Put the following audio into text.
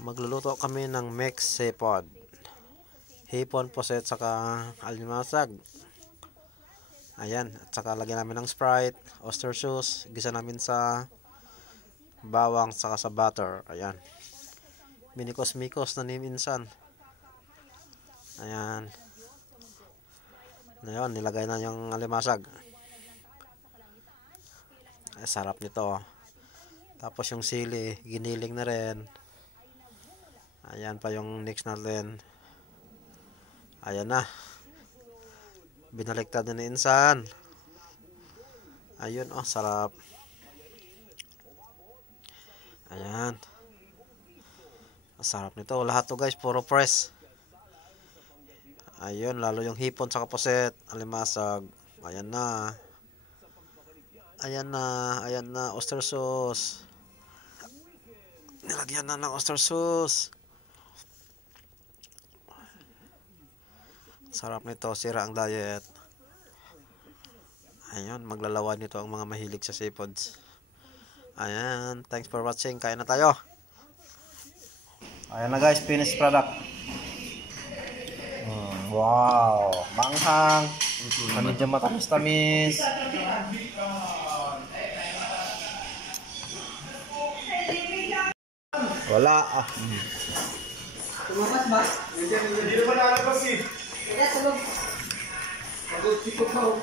Magluluto kami ng mix seafood. Hipon, puset, saka alimasag. Ayan, at saka lagyan namin ng Sprite, oyster sauce, gisa namin sa bawang saka sa butter. Ayan. Minikos-mikos na ni minsan. Ayan. Ngayon, nilagay na yung alimasag. Ay, sarap nito. Tapos yung sili, giniling na rin. Ayan pa yung next natin. Ayan na. Binaliktad na ni insan. Ayun, oh, sarap. Ayan. Sarap nito. Lahat to guys, puro fresh. Ayun, lalo yung hipon sa kapuset, alimasag. Ayan na. Ayan na, ayan na, oyster sauce. Nilagyan na ng oyster sauce. Sarap nito, sira ang diet. Ayun, maglalawan nito ang mga mahilig sa seafoods. Ayan, thanks for watching. Kain na tayo. Ayan na guys, finished product. Wow, manghang. Medyo matamis-tamis. Wala ah. Tumakas ba? Hindi naman nalabas eh. Kaya tulog. Pagod-tikot mo.